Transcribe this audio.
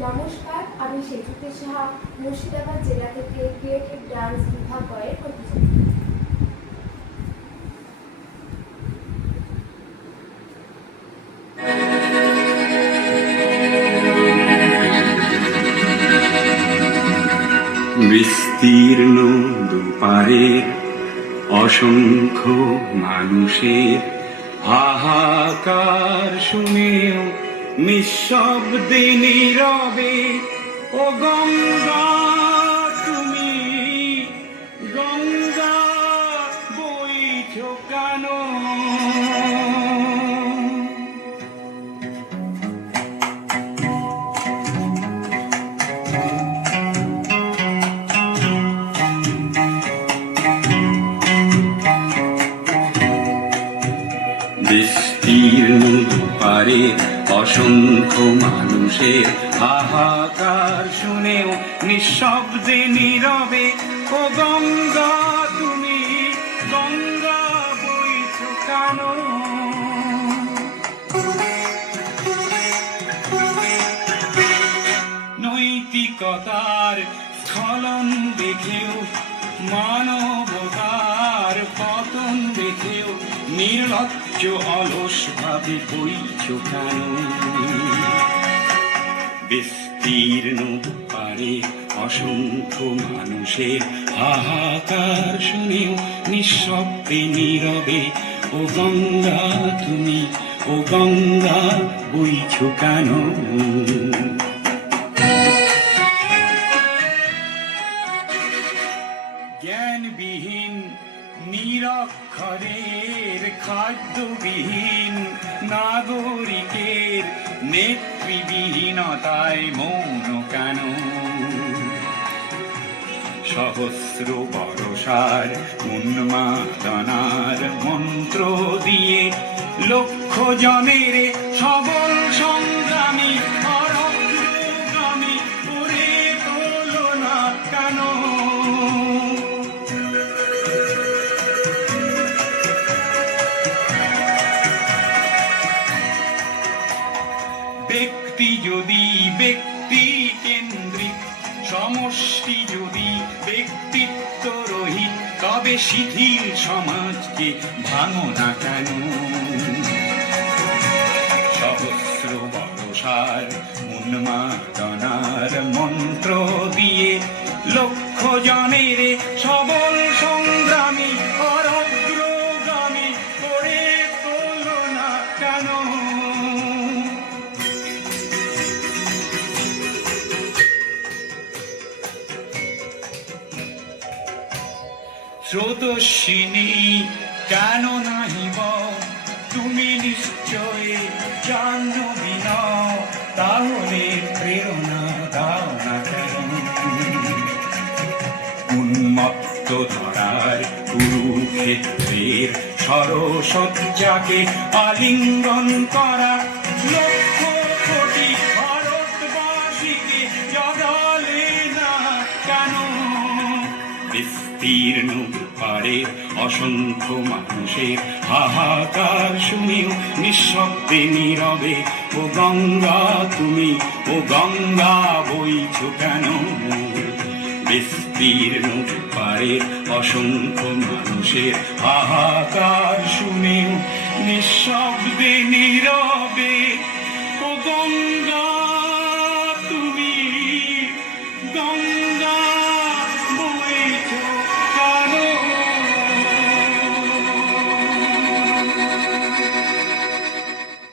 নমস্কার, আমি সেতুতে সাহা, মুর্শিদাবাদ জেলা থেকে ক্রিয়েটিভ ডান্স বিভাগের প্রতিযোগী। বিস্তীর্ণ দুপারের অসংখ্য মানুষের হাহাকার শুনেও নিঃশব্দে নীরবে ও গঙ্গা তুমি গঙ্গা বইছ কেন? বিস্তীর্ণ দুপারে অসংখ্য মানুষের হাহাকার শুনেও নিঃশব্দে নীরবে ও গঙ্গা তুমি গঙ্গা বইছ কেন? নৈতিকতার স্খলন দেখেও মানবতার পতন দেখেও নির্লজ্জ অলস ভাবে বইছ কেন? বিস্তীর্ণ পারে অসংখ্য মানুষের হাহাকার শুনেও নিঃশব্দে নীরবে ও গঙ্গা তুমি ও গঙ্গা বইছ কেন? জ্ঞানবিহীন নিরক্ষরের খাদ্যবিহীন নাগরিকের নেতৃবিহীনতায় মৌন কেন? সহস্র বরষার উন্মাদনার মন্ত্র দিয়ে লক্ষ জনের সবল সংগ্রামী অগ্রগামী করে তোলো না কেন? ব্যক্তি যদি ব্যক্তি কেন্দ্রিক, সমষ্টি যদি ব্যক্তিত্ব রহিত, তবে শিথিল সমাজকে ভাঙো না কেন? সহস্র বরষার উন্মাদনার মন্ত্র দিয়ে লক্ষ জনের সবল সংগ্রামী অগ্রগামী করে তোলো না কেন? স্রোতস্বিনী কেন নাহিব তুমি নিশ্চয় জাহ্নবী নও, তাহলে প্রেরণা দাও না কেন? উন্মত্ত ধরার কুরুক্ষেত্রের সরসজ্জাকে আলিঙ্গন করা লক্ষ কোটি ভারতবাসীকে জাগালে না কেন? বিস্তীর্ণ দুপারের অসংখ্য মানুষের হাহাকার শুনেও নিঃশব্দে নীরবে ও গঙ্গা তুমি ও গঙ্গা বইছ কেন? বিস্তীর্ণ দুপারের অসংখ্য মানুষের হাহাকার শুনেও নিঃশব্দে নীরবে ও গঙ্গা তুমি গঙ্গা